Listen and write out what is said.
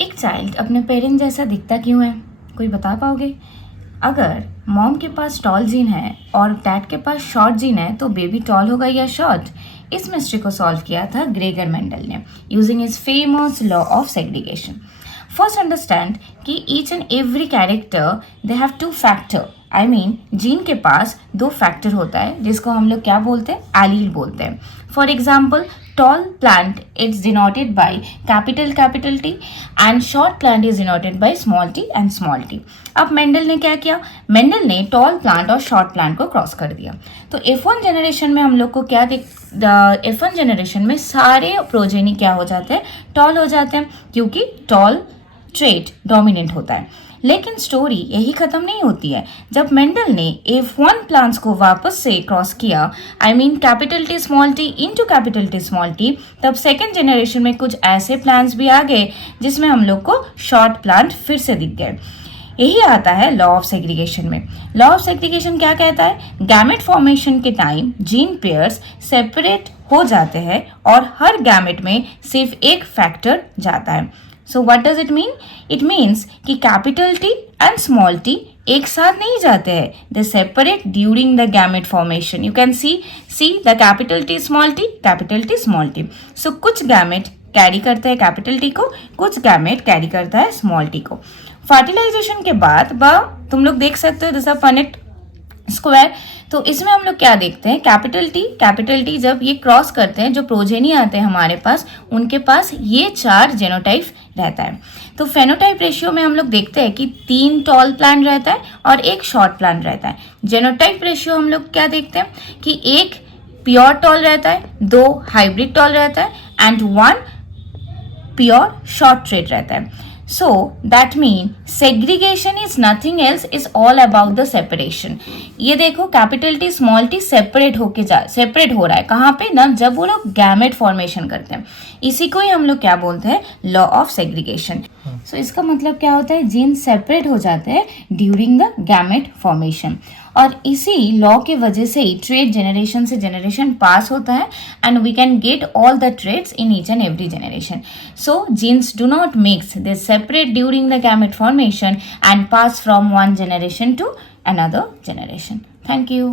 एक चाइल्ड अपने पेरेंट जैसा दिखता क्यों है? कोई बता पाओगे? अगर मॉम के पास टॉल जीन है और डैड के पास शॉर्ट जीन है तो बेबी टॉल होगा या शॉर्ट? इस मिस्ट्री को सॉल्व किया था ग्रेगर मेंडल ने using his famous law of segregation. First understand कि each and every character they have two factor. I mean gene के पास दो फैक्टर होता है जिसको हम लोग क्या बोलते हैं? एलील बोलते हैं. For example tall plant it's denoted by capital T and short plant is denoted by small t and small t. अब मेंडल ने क्या किया? मेंडल ने टॉल प्लांट और शॉर्ट प्लांट को क्रॉस कर दिया. तो F1 जनरेशन में हम लोग को क्या F1 जनरेशन में सारे प्रोजेनी क्या हो जाते हैं? टॉल हो जाते हैं क्योंकि टॉल ट्रेट डोमिनेंट होता है. लेकिन स्टोरी यही खत्म नहीं होती है. जब मेंडल ने F1 प्लांट्स को वापस से क्रॉस किया, I mean capital T small T into capital T small T, तब सेकेंड जनरेशन में कुछ ऐसे प्लांट्स भी आ गए जिसमें हम लोग को शॉर्ट प्लांट फिर से दिख गए. यही आता है लॉ ऑफ सेग्रीगेशन में. लॉ ऑफ सेग्रीगेशन क्या कहता है? गैमेट फॉर्मेशन के टाइम जीन पेयर्स सेपरेट हो जाते हैं और हर गैमेट में सिर्फ एक फैक्टर जाता है. So what does it mean? It means कि capital T and small t एक साथ नहीं जाते हैं. They separate during the gamete formation. You can see the capital T small t, capital T small t. So कुछ gamete carry करता है capital T को, कुछ गैमेट कैरी करता है स्मॉल t को. फर्टिलाइजेशन के बाद तुम लोग देख सकते हो जैसा पनेट स्क्वायर. तो इसमें हम लोग क्या देखते हैं? कैपिटल टी जब ये क्रॉस करते हैं, जो प्रोजेनी आते हैं हमारे पास, उनके पास ये 4 जेनोटाइप रहता है. तो फेनोटाइप रेशियो में हम लोग देखते हैं कि 3 टॉल प्लांट रहता है और एक शॉर्ट प्लांट रहता है. जेनोटाइप रेशियो हम लोग क्या देखते हैं कि एक प्योर टॉल रहता है, 2 हाइब्रिड टॉल रहता है एंड 1 प्योर शॉर्ट ट्रेट रहता है. So that mean segregation is nothing else, is all about the separation. ये देखो capital T small T separate हो रहा है. कहाँ पे ना? जब वो लोग गैमेट फॉर्मेशन करते हैं. इसी को ही हम लोग क्या बोलते हैं? Law of segregation. सो इसका मतलब क्या होता है? जीन सेपरेट हो जाते हैं ड्यूरिंग द गैमेट फॉर्मेशन. और इसी लॉ के वजह से ही ट्रेट जनरेशन से जनरेशन पास होता है and we can get all the traits in each and every generation. So genes do not mix, they separate during the gamete formation and pass from one generation to another generation. Thank you.